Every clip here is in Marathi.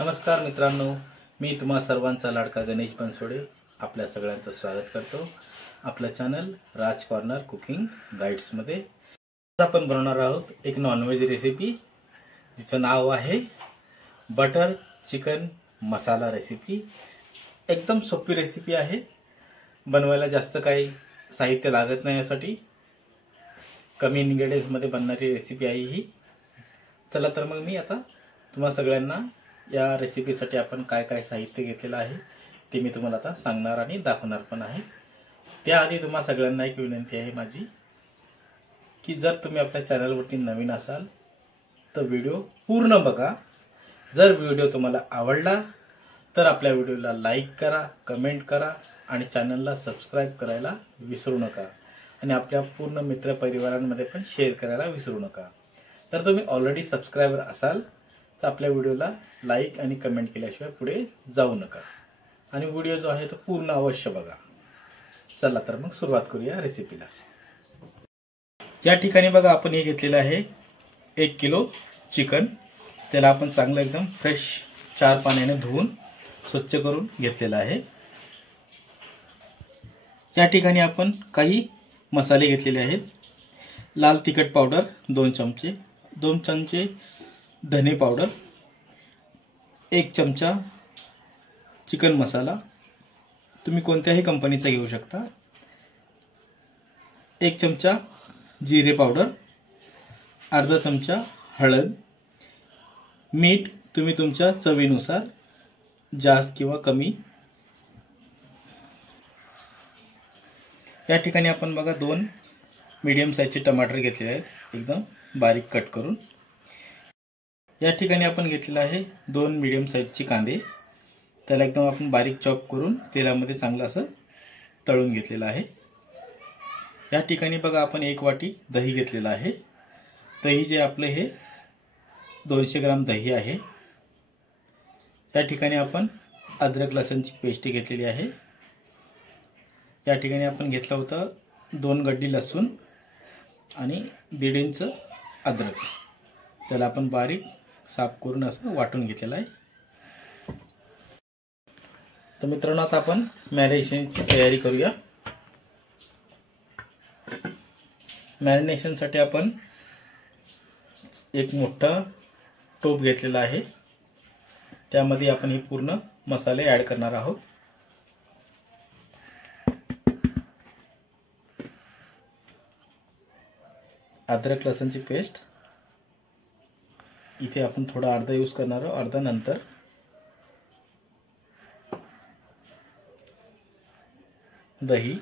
नमस्कार मित्रांनो, मी तुम्हा सर्वांचा लाडका गणेश बनसोडे आपल्या सगळ्यांचं स्वागत करतो आपल्या चॅनल राज कॉर्नर कुकिंग गाईड्समध्ये। आज आपण बनवणार आहोत एक नॉनव्हेज रेसिपी जिचं नाव आहे बटर चिकन मसाला रेसिपी। एकदम सोपी रेसिपी आहे, बनवायला जास्त काही साहित्य लागत नाही, यासाठी कमी इन्ग्रेडियंट्स मध्ये बनणारी रेसिपी आहे ही। चला तर मग मी आता तुम्हा सगळ्यांना या रेसिपीसाठी आपण काय काय साहित्य घेतलेलं आहे ते मी तुम्हाला आता सांगणार आणि दाखवणार पण आहे। त्याआधी तुम्हा सगळ्यांना एक विनंती आहे माझी की जर तुम्ही आपल्या चॅनलवरती नवीन असाल तर व्हिडिओ पूर्ण बघा। जर व्हिडिओ तुम्हाला आवडला तर आपल्या व्हिडिओला लाईक करा, कमेंट करा आणि चॅनलला सबस्क्राइब करायला विसरू नका आणि आपल्या पूर्ण मित्र परिवारांमध्ये पण शेअर करायला विसरू नका। तर तुम्ही ऑलरेडी सबस्क्राइबर असाल तर आपल्या व्हिडिओला लाईक आणि कमेंट केल्याशिवाय पुढे जाऊ नका आणि व्हिडिओ जो आहे तो पूर्ण अवश्य बघा। चला तर मग सुरुवात करूया रेसिपीला। या ठिकाणी बघा आपण हे घेतलेलं आहे 1 किलो चिकन। त्याला आपण चांगलं एकदम फ्रेश 4 पाण्याने धुवून स्वच्छ करून घेतलेलं आहे। या ठिकाणी आपण काही मसाले घेतलेले आहेत। लाल तिखट पावडर 2 चमचे, 2 चमचे धने पावडर, 1 चमचा चिकन मसाला, तुम्ही कोणत्याही कंपनीचा घेऊ शकता, 1 चमचा जिरे पावडर, अर्धा चमचा हळद, मीठ तुम्ही तुमच्या चवीनुसार जास्त किंवा कमी। या ठिकाणी आपण बघा 2 मीडियम साइजचे टमाटर घेतलेले आहेत एकदम बारीक कट करून। या ठिकाणी आपण घेतलेला आहे 2 मीडियम साइजचे कांदे, त्याला एकदम आपण बारीक चॉप करून तेलामध्ये चांगलं असं तळून घेतलेलं आहे। या ठिकाणी बघा आपण 1 वाटी दही घेतलेला आहे। दही जे आपलं हे 200 ग्राम दही आहे। या ठिकाणी आपण अद्रक लसूणची पेस्ट घेतलेली आहे। या ठिकाणी आपण घेतलं होतं 2 गड्डी लसूण आणि 1.5 इंच अद्रक, त्याला आपण बारीक साफ करून असं वाटून घेतलेलं आहे। तर मित्रांनो आता आपण मॅरिनेशनची तयारी करूया। मॅरिनेशनसाठी आपण एक मोठा टोप घेतलेला आहे, त्यामध्ये आपण हे पूर्ण मसाले ॲड करणार आहोत। अद्रक लसूणची पेस्ट इथे आपण थोडा अर्धा यूज करणार आहोत, अर्धा नंतर। दही,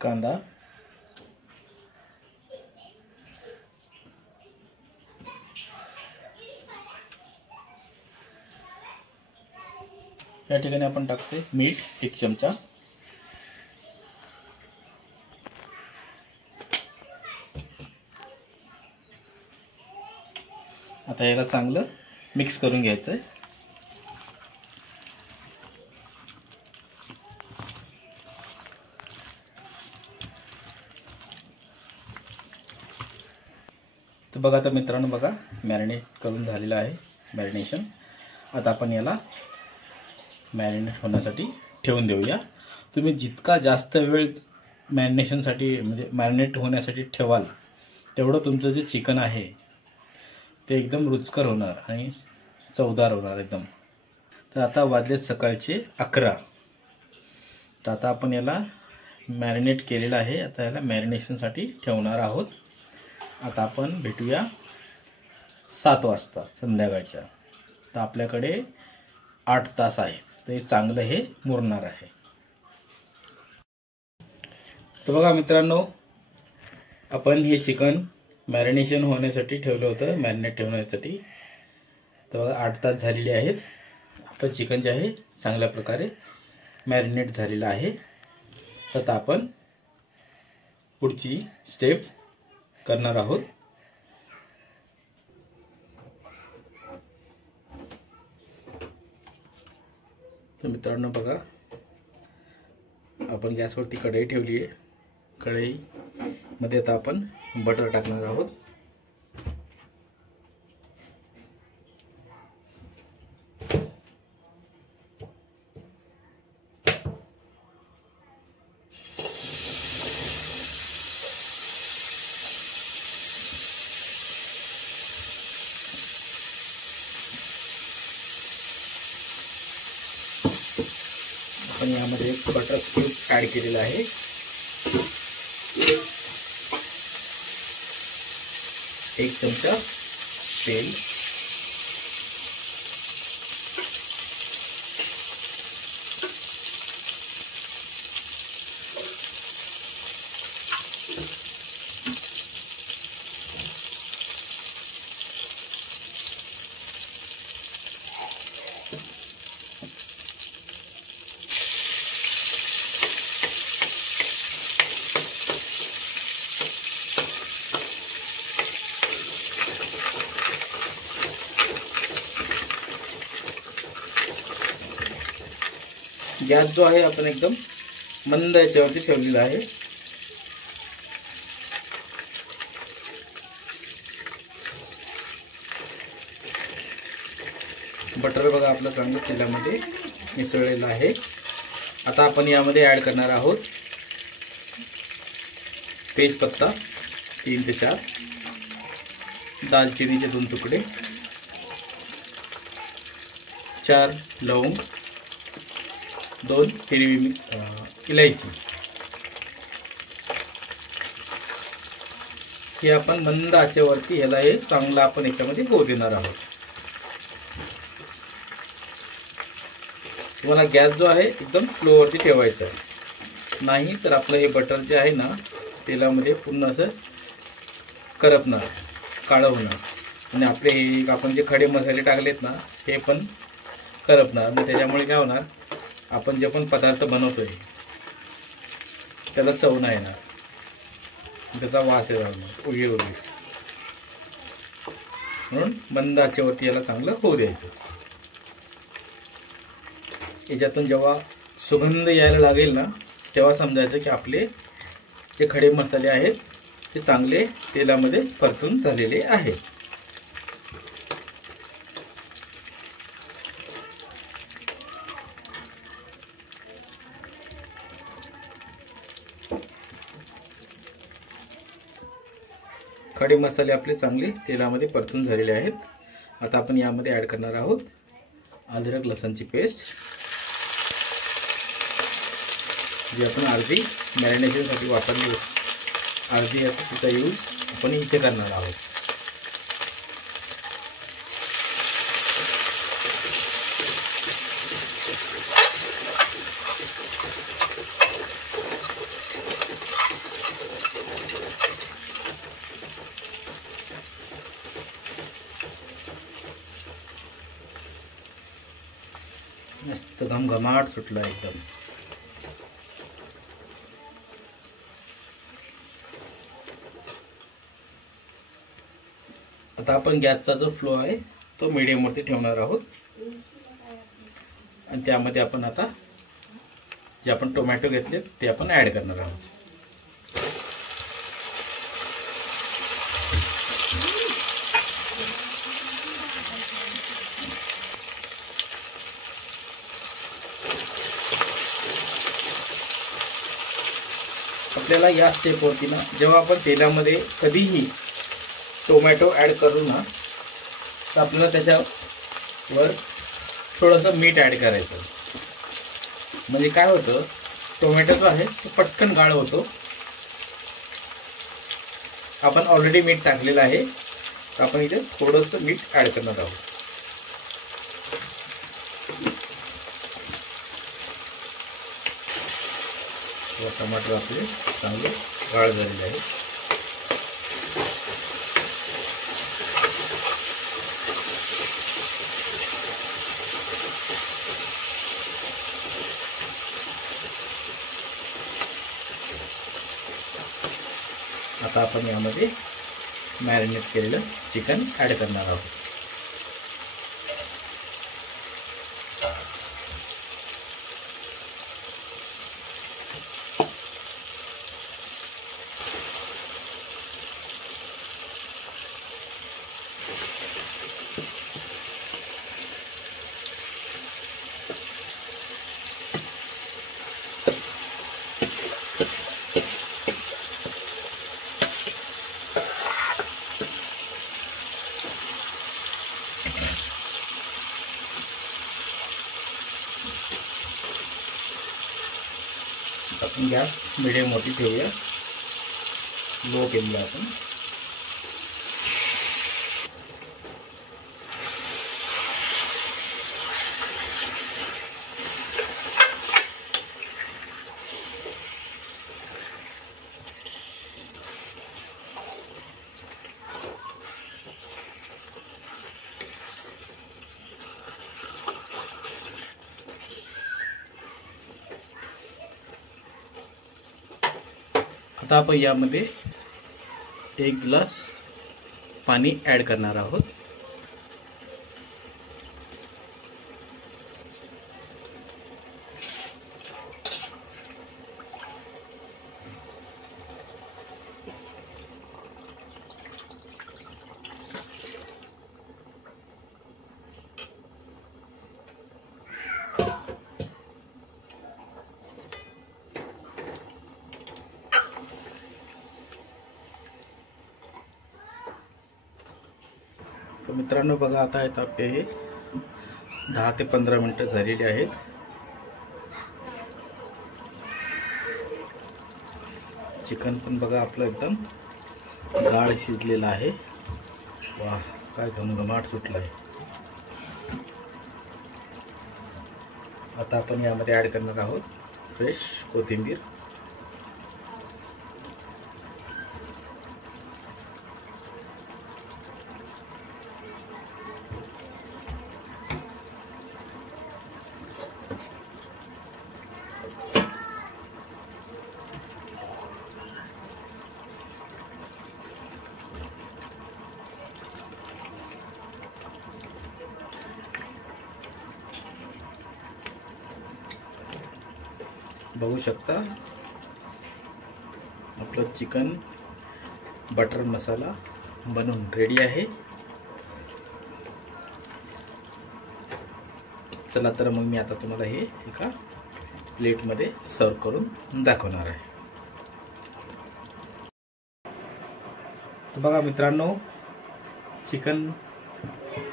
कांदा, या ठिकाणी आपण टाकते मीठ 1 चमचा, आता याला चांगलं मिक्स करून घ्यायचं आहे। तर बघा आता मित्रांनो बघा मॅरिनेट करून झालेलं आहे मॅरिनेशन। आता आपण याला मॅरिनेट होण्यासाठी ठेवून देऊया। तुम्ही जितका जास्त वेळ मॅरिनेशनसाठी म्हणजे मॅरिनेट होण्यासाठी ठेवाल तेवढं तुमचं जे चिकन आहे ते एकदम रुचकर होणार आणि चवदार होणार एकदम। तर आता वाजलेत सकाळचे 11। तर आता आपण याला मॅरिनेट केलेलं आहे, आता याला मॅरिनेशनसाठी ठेवणार आहोत। आता आपण भेटूया 7 वाजता संध्याकाळच्या। तर आपल्याकडे 8 तास आहे, तर चांगलं हे मुरणार आहे। तर बघा मित्रांनो आपण हे चिकन मॅरिनेशन होण्यासाठी ठेवलं होतं, मॅरिनेट ठेवण्यासाठी। तर बघा 8 तास झालेले आहेत, आपलं चिकन जे आहे चांगल्या प्रकारे मॅरिनेट झालेलं आहे। तर आता आपण पुढची स्टेप करणार आहोत। तर मित्रांनो बघा आपण गॅसवरती कढई ठेवली आहे. कढईमध्ये आता आपण बटर टाकणार आहोत. आपण यामध्ये एक बटर क्यूब ऍड केलेला आहे. एक चमचा तेल, गॅस जो आहे आपण एकदम मंद याच्यावरती ठेवलेला आहे. बटर बघा आपलं चांगलं तेलामध्ये मिसळलेलं आहे. आता आपण यामध्ये ऍड करणार आहोत तेजपत्ता 3 ते 4, दालचिनीचे 2 तुकडे, 4 लवंग, 2 हिरवी इलायची. हे आपण मंद आचेवरती ह्याला हे चांगलं आपण याच्यामध्ये होऊ देणार आहोत. तुम्हाला गॅस जो आहे एकदम स्लोवरती ठेवायचा आहे, नाही तर आपलं हे बटर जे आहे ना तेलामध्ये पूर्ण असं करपणार, काळं होणार आणि आपले हे आपण जे खडे मसाले टाकलेत ना हे पण करपणार. आणि त्याच्यामुळे काय होणार, आपण जे पण पदार्थ बनवतोय त्याला चव नाही येणार, त्याचा वास येणार उगे उगे. म्हणून मंद आचेवरती याला चांगलं होऊ द्यायचं. याच्यातून जेव्हा सुगंध यायला लागेल ना तेव्हा समजायचं की आपले जे खडे मसाले आहेत ते चांगले तेलामध्ये परतून झालेले आहेत. खडे मसाले आपले चांगले तेलामध्ये परतून झालेले आहेत. आता आपण यामध्ये ऍड करणार आहोत अद्रक लसणची पेस्ट, जी आपण अर्धी मॅरिनेशनसाठी वापरली, अर्धी तिचा यूज आपण इथे करणार आहोत. मस्त घमघमाट सुटला एकदम. आता आपण गॅसचा जो फ्लो आहे तो मीडियम वरती ठेवणार आहोत आणि त्यामध्ये आपण आता जे आपण टोमॅटो घेतले ते आपण ऍड करणार आहोत. आपल्याला या स्टेपवरती ना जेव्हा आपण तेलामध्ये कधीही टोमॅटो ऍड करू ना तर आपल्याला त्याच्यावर थोडंसं मीठ ऍड करायचं. म्हणजे काय होतं, टोमॅटो जो आहे तो पटकन गाळ होतो. आपण ऑलरेडी मीठ टाकलेलं आहे, तर आपण इथे थोडंसं मीठ ऍड करणार आहोत. टमाटर आपले चांगले गाळ झालेले आहे. आता आपण यामध्ये मॅरिनेट केलेलं चिकन ऍड करणार आहोत. आपण गॅस मिडियम मोठी ठेवूया, लो केलेला आपण. आता आपण यामध्ये 1 ग्लास पाणी ॲड करणार आहोत. तर मित्रांनो बघा, आता आहेत आपले हे 10 ते 15 मिनिटं झालेली आहेत. चिकन पण बघा आपलं एकदम गाळ शिजलेलं आहे. वाह, काय घमघमाट सुटला आहे. आता आपण यामध्ये ॲड करणार आहोत फ्रेश कोथिंबीर. बघू शकता आपलं चिकन बटर मसाला बनवून रेडी आहे. चला तर मग मी आता तुम्हाला हे एका प्लेटमध्ये सर्व करून दाखवणार आहे. तर बघा मित्रांनो, चिकन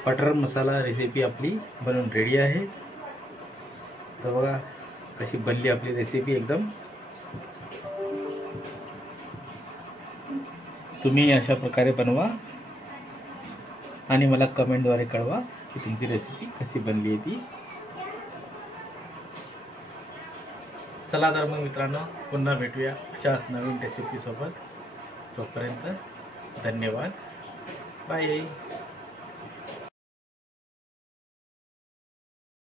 बटर मसाला रेसिपी आपली बनवून रेडी आहे. तर बघा कशी बनली आपली रेसिपी एकदम. तुम्ही अशा प्रकारे बनवा आणि मला कमेंटद्वारे कळवा की तुमची रेसिपी कशी बनली आहे ती. चला तर मग मित्रांनो, पुन्हा भेटूया अशाच नवीन रेसिपी सोबत. तोपर्यंत धन्यवाद. बाय.